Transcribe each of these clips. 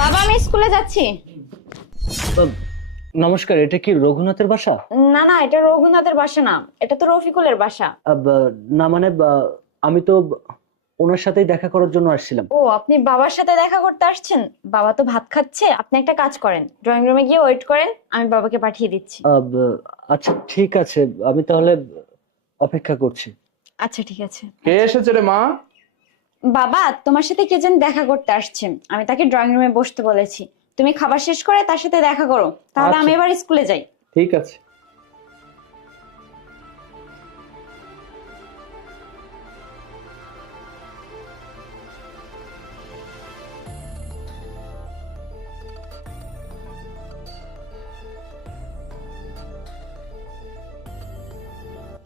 বাবা আমি স্কুলে যাচ্ছি। নমস্কার এটা কি রঘুনাথের বাসা? না না এটা রঘুনাথের বাসা না এটা তো রফিকুলের বাসা। না মানে আমি তো ওনার সাথেই দেখা করার জন্য আসছিলাম। ও আপনি বাবার সাথে দেখা করতে আসছেন? বাবা তো ভাত খাচ্ছে আপনি একটা কাজ করেন। ড্রয়িং রুমে গিয়ে ওয়েট করেন আমি বাবাকে পাঠিয়ে দিচ্ছি। আচ্ছা ঠিক আছে আমি তাহলে অপেক্ষা করছি। আচ্ছা ঠিক আছে। কে এসেছে রে মা? বাবা তোমার সাথে কে যেন দেখা করতে আসছে। আমি তাকে ড্রয়িং রুমে বসতে বলেছি। তুমি খাবার শেষ করে তার সাথে দেখা করো। তাহলে আমি আচ্ছা। এবার স্কুলে যাই। ঠিক আছে।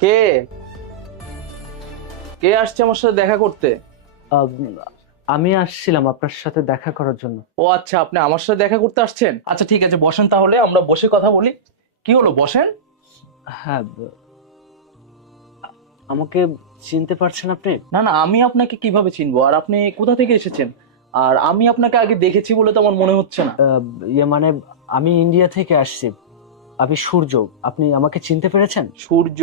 কে? কে আসছে আমার সাথে দেখা করতে? আমি আসছিলাম আপনার সাথে দেখা করার জন্য। ও আচ্ছা আপনি আমার সাথে দেখা করতে আসছেন? আচ্ছা ঠিক আছে বসেন তাহলে আমরা বসে কথা বলি। কি হলো বসেন। হ্যাঁ আমাকে চিনতে পারছেন আপনি? না না আমি আপনাকে কীভাবে চিনবো? আর আপনি কোথা থেকে এসেছেন? আর আমি আপনাকে আগে দেখেছি বলে তো আমার মনে হচ্ছে না। ইয়ে মানে আমি ইন্ডিয়া থেকে আসছি। আমি সূর্য আপনি আমাকে চিনতে পেরেছেন? সূর্য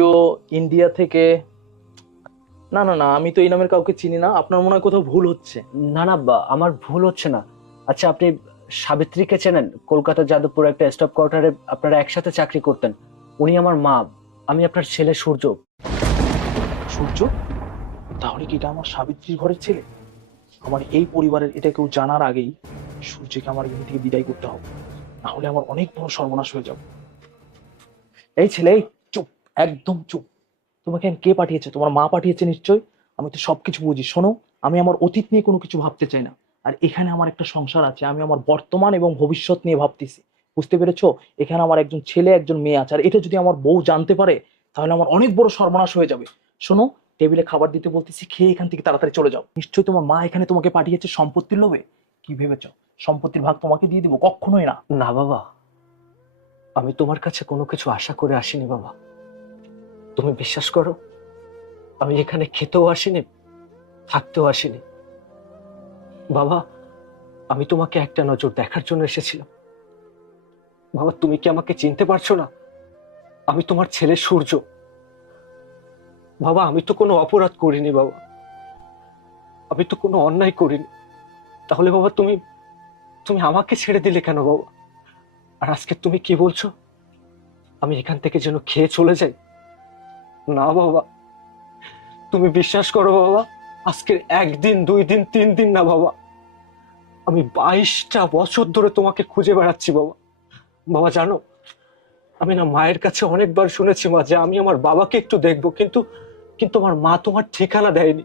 ইন্ডিয়া থেকে না না না আমি তো এই নামের কাউকে চিনি না। আপনার মনে হয় কোথাও ভুল হচ্ছে। না না বা- আমার ভুল হচ্ছে না। আচ্ছা আপনি সাবিত্রীকে চেনেন? কলকাতা যাদবপুর একটা স্টপ কোয়ার্টারে আপনারা একসাথে চাকরি করতেন। উনি আমার মা। আমি আপনার ছেলে সূর্য। সূর্য? তাহলে কি এটা আমার সাবিত্রীর ঘরের ছেলে? আমার এই পরিবারের এটা কেউ জানার আগেই সূর্যকে আমার এখান থেকে বিদায় করতে হবে। না হলে আমার অনেক বড় সর্বনাশ হয়ে যাবে। এই ছেলে এই চুপ একদম চুপ। তোমাকে কে পাঠিয়েছে? তোমার মা পাঠিয়েছে নিশ্চয়ই আমি তো সবকিছু বুঝি। শোনো, আমি আমার অতীত নিয়ে কোনো কিছু ভাবতে চাই না। আর এখানে আমার একটা সংসার আছে, আমি আমার বর্তমান এবং ভবিষ্যৎ নিয়ে ভাবতেছি। বুঝতে পেরেছ? এখানে আমার একজন ছেলে, একজন মেয়ে আছে। আর এটা যদি আমার বউ জানতে পারে, তাহলে আমার অনেক বড় সর্বনাশ হয়ে যাবে। শোনো, টেবিলে খাবার দিতে বলতেছি, খেয়ে এখান থেকে তাড়াতাড়ি চলে যাও। নিশ্চয়ই তোমার মা এখানে তোমাকে পাঠিয়েছে সম্পত্তির লোভে? কি ভেবেছ? সম্পত্তির ভাগ তোমাকে দিয়ে দিব? কখনোই না। না বাবা, আমি তোমার কাছে কোনো কিছু আশা করে আসিনি বাবা। তুমি বিশ্বাস করো? আমি এখানে খেতেও আসিনি, থাকতেও আসিনি। বাবা, আমি তোমাকে একটা নজর দেখার জন্য এসেছিলাম। বাবা, তুমি কি আমাকে চিনতে পারছ না? আমি তোমার ছেলে সূর্য। বাবা, আমি তো কোনো অপরাধ করিনি বাবা। আমি তো কোনো অন্যায় করিনি। তাহলে বাবা, তুমি তুমি আমাকে ছেড়ে দিলে কেন বাবা? আর আজকে তুমি কি বলছো? আমি এখান থেকে যেন খেয়ে চলে যাই। না, বাবা। তুমি বিশ্বাস করো, বাবা আজকের একদিন, দুই দিন, তিন দিন না, বাবা। আমি বাইশটা বছর ধরে তোমাকে খুঁজে বেড়াচ্ছি, বাবা। বাবা, জানো, আমি না মায়ের কাছে অনেকবার শুনেছি, মা, যে আমি আমার বাবাকে একটু দেখব, কিন্তু কিন্তু আমার মা তোমার ঠিকানা দেয়নি।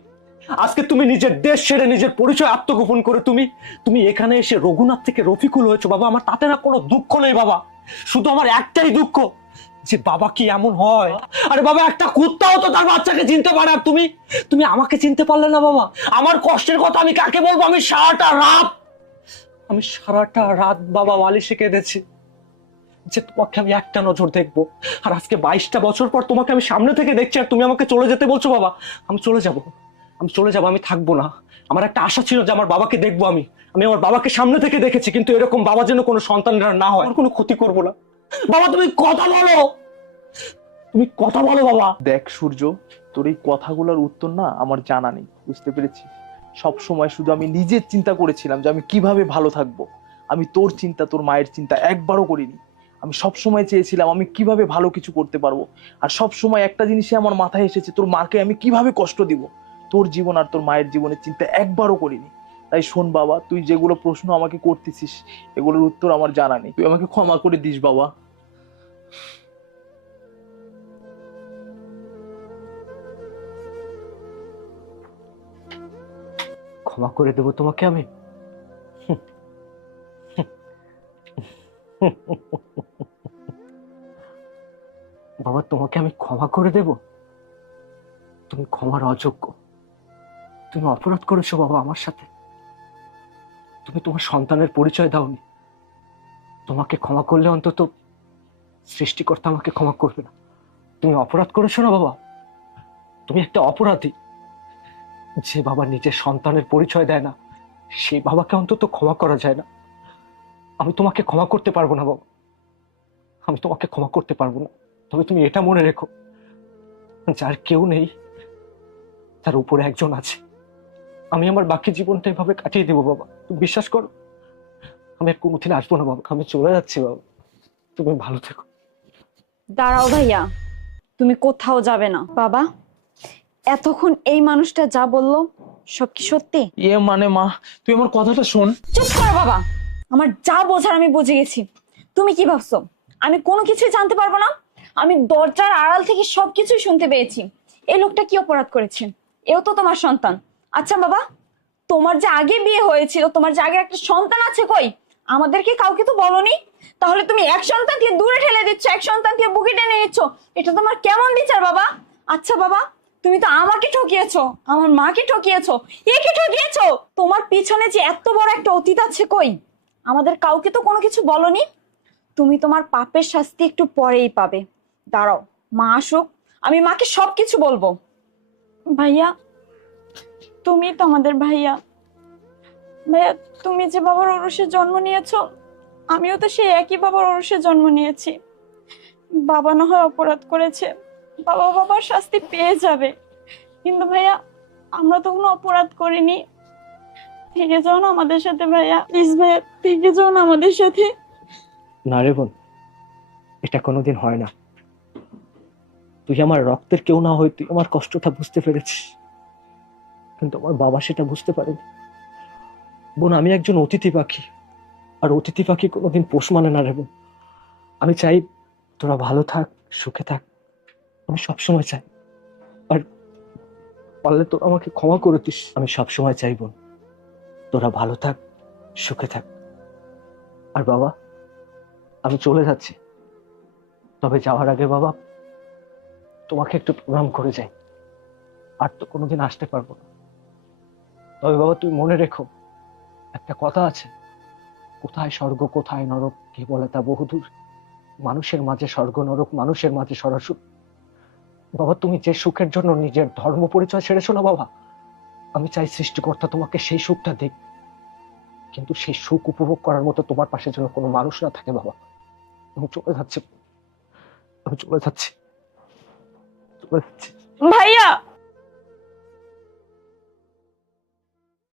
আজকে তুমি নিজের দেশ ছেড়ে নিজের পরিচয় আত্মগোপন করে তুমি তুমি এখানে এসে রঘুনাথ থেকে রফিকুল হয়েছো, বাবা। আমার তাতে না কোনো দুঃখ নেই, বাবা। শুধু আমার একটাই দুঃখ যে বাবা কি এমন হয়? আরে বাবা, একটা কুত্তাও তো তার বাচ্চাকে চিনতে পারে। আর তুমি তুমি আমাকে চিনতে পারলে না বাবা? আমার কষ্টের কথা আমি কাকে বলব? আমি সারাটা রাত, আমি সারাটা রাত বাবা বালিশে কেঁদেছি। যে তোমাকে আমি একটা নজর দেখব। আর আজকে বাইশটা বছর পর তোমাকে আমি সামনে থেকে দেখছি, আর তুমি আমাকে চলে যেতে বলছো বাবা। আমি চলে যাব। আমি চলে যাব, আমি থাকব না। আমার একটা আশা ছিল যে আমার বাবাকে দেখব আমি। আমি আমার বাবাকে সামনে থেকে দেখেছি, কিন্তু এরকম বাবা যেন কোনো সন্তানেরা না হয় কোনো ক্ষতি করব না। বাবা, তুমি কথা বলো। তুমি কথা বলো, বাবা। দেখ, সূর্য, তোর এই কথাগুলোর উত্তর না আমার জানা নেই, বুঝতে পেরেছি? সব সময় শুধু আমি নিজের চিন্তা করেছিলাম যে আমি কীভাবে ভালো থাকব। আমি তোর চিন্তা, তোর মায়ের চিন্তা একবারও করিনি। আমি সব সময় চেয়েছিলাম আমি কীভাবে ভালো কিছু করতে পারব। আর সব সময় একটা জিনিসই আমার মাথায় এসেছে, তোর মাকে আমি কীভাবে কষ্ট দিব? তোর জীবন আর তোর মায়ের জীবনের চিন্তা একবারও করিনি। তাই শোন বাবা, তুই যেগুলো প্রশ্ন আমাকে করতেছিস, এগুলোর উত্তর আমার জানা নেই। তুই আমাকে ক্ষমা করে দিস বাবা। ক্ষমা করে দেবো তোমাকে আমি? বাবা, তোমাকে আমি ক্ষমা করে দেব? তুমি ক্ষমার অযোগ্য। তুমি অপরাধ করেছ বাবা আমার সাথে। তুমি তোমার সন্তানের পরিচয় দাওনি। তোমাকে ক্ষমা করলে অন্তত সৃষ্টিকর্তা আমাকে ক্ষমা করবে না। তুমি অপরাধ করেছ না বাবা? তুমি একটা অপরাধী। যে বাবা নিজের সন্তানের পরিচয় দেয় না সেই বাবাকে অন্তত ক্ষমা করা যায় না। আমি তোমাকে ক্ষমা করতে পারব না বাবা। আমি তোমাকে ক্ষমা করতে পারব না। তবে তুমি এটা মনে রেখো, যার কেউ নেই, তার উপরে একজন আছে। আমি আমার বাকি জীবনটা এভাবে কাটিয়ে দেবো বাবা। তুমি বিশ্বাস করো? আমি আর কোনোদিন আসব না বাবা। আমি চলে যাচ্ছি বাবা। তুমি ভালো থেকো। দাঁড়াও ভাইয়া। তুমি কোথাও যাবে না। বাবা এতক্ষণ এই মানুষটা যা বলল সব কি সত্যি? ইয়ে মানে মা তুই আমার কথাটা শোন। চুপ করো বাবা। আমার যা বোঝার আমি বুঝে গেছি। তুমি কি ভাবছ? আমি কোনো কিছুই জানতে পারব না? আমি দরজার আড়াল থেকে সবকিছুই শুনতে পেয়েছি। এই লোকটা কি অপরাধ করেছে? এও তো তোমার সন্তান। আচ্ছা বাবা, তোমার যে আগে বিয়ে হয়েছিল, তোমার যে আগে একটা সন্তান আছে কই? আমাদেরকে কাউকে তো বলনি? তাহলে তুমি এক সন্তান দিয়ে দূরে ঠেলে দিচ্ছ, এক সন্তান দিয়ে বুকে টেনে নিচ্ছ, এটা তোমার কেমন বিচার বাবা? আচ্ছা বাবা, তুমি তো আমাকে ঠকিয়েছো, আমার মাকে ঠকিয়েছো, একে ঠকিয়েছো, তোমার পিছনে যে এত বড় একটা অতীত আছে কই? আমাদের কাউকে তো কোনো কিছু বলনি? তুমি তোমার পাপের শাস্তি একটু পরেই পাবে। দাঁড়াও, মা আসুক, আমি মাকে সবকিছু বলব। ভাইয়া তুমি তো আমাদের ভাইয়া। ভাইয়া, তুমি যে বাবার অরসে জন্ম নিয়েছো, আমিও তো সেই একই বাবার অরসে জন্ম নিয়েছি। বাবা না হয় অপরাধ করেছে, বাবা বাবার শাস্তি পেয়ে যাবে। কিন্তু ভাইয়া, আমরা তো কোনো অপরাধ করিনি। থেকে যাও না আমাদের সাথে ভাইয়া, প্লিজ ভাইয়া, থেকে যাও না আমাদের সাথে। না রে বোন, এটা কোনোদিন হয় না। তুই আমার রক্তের কেউ না হয়, তুই আমার কষ্টটা বুঝতে পেরেছিস। কিন্তু আমার বাবা সেটা বুঝতে পারেনি। বোন, আমি একজন অতিথি পাখি। আর অতিথি পাখি কোনোদিন পোষ মানে না রে বোন। আমি চাই তোরা ভালো থাক, সুখে থাক। আমি সবসময় চাই। আর পারলে তোরা আমাকে ক্ষমা করে দিস। আমি সবসময় চাই বোন, তোরা ভালো থাক, সুখে থাক। আর বাবা, আমি চলে যাচ্ছি। তবে যাওয়ার আগে বাবা, তোমাকে একটু প্রণাম করে যাই। আর তো কোনোদিন আসতে পারব না। তবে বাবা তুই মনে রেখো, একটা কথা আছে। কোথায় স্বর্গ, কোথায় নরক, কে বলে তা বহুদূর। মানুষের মাঝে স্বর্গ নরক, মানুষের মাঝে সরাসুর বাবা, তুমি যে সুখের জন্য নিজের ধর্ম পরিচয় ছেড়েছো না বাবা, আমি চাই সৃষ্টিকর্তা তোমাকে সেই সুখটা দেখ কিন্তু সেই সুখ উপভোগ করার মতো তোমার পাশে যেন কোনো মানুষ না থাকে বাবা। আমি চলে যাচ্ছি। আমি চলে যাচ্ছি। চলে যাচ্ছি। ভাইয়া!